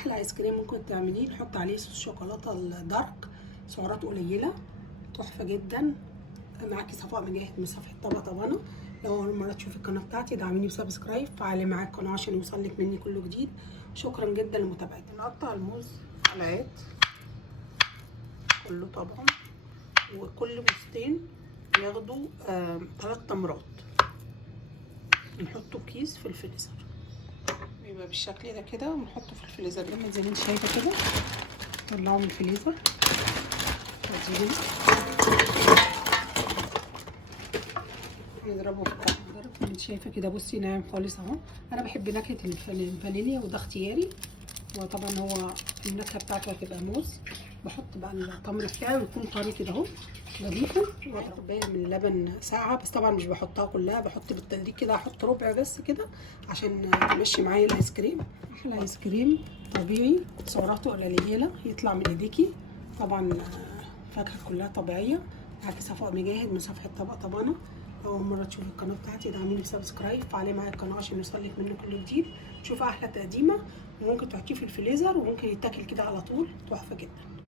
احلى ايس كريم ممكن تعمليه، نحط عليه صوص شوكولاته الدارك، سعرات قليله، تحفه جدا. معاكي صفاء مجاهد من صفحه طبطبانه. لو اول مره تشوفي القناه بتاعتي دعميني بسبسكرايب، فعلي معاك القناه عشان يوصلك مني كل جديد. شكرا جدا لمتابعتك. نقطع الموز حلقات كله طبعا، وكل بوستين ياخدوا 3 تمرات، نحطه كيس في الفريزر، بيبقى بالشكل ده كده، ونحطه في الفريزر لما زي ما انت شايفه كده. طلعه من الفريزر ودينا نضربه في الكمبيوتر زي ما انت شايفه كده. بصي ناعم خالص اهو. انا بحب نكهه الفانيليا وده اختياري، وطبعا هو النكهه بتاعته هتبقى موز. بحط بقى التمر بتاعي ويكون طري كده اهو، بضيفه كوبايه من اللبن ساقعه، بس طبعا مش بحطها كلها، بحط بالتدريج كده، احط ربع بس كده عشان تمشي معايا الايس كريم. احلى ايس كريم طبيعي سعراته قليله يطلع من ايديكي. طبعا فاكهه كلها طبيعيه. معاكي صفاء مجاهد من صفحه طبطبانه. اول مره تشوفي القناه بتاعتي ادعميني بسبسكرايب، فعلي معايا القناه عشان يوصلك منه كل جديد. شوفي احلى تقديمه، وممكن تحطيه في الفريزر وممكن يتاكل كده على طول، تحفه جدا.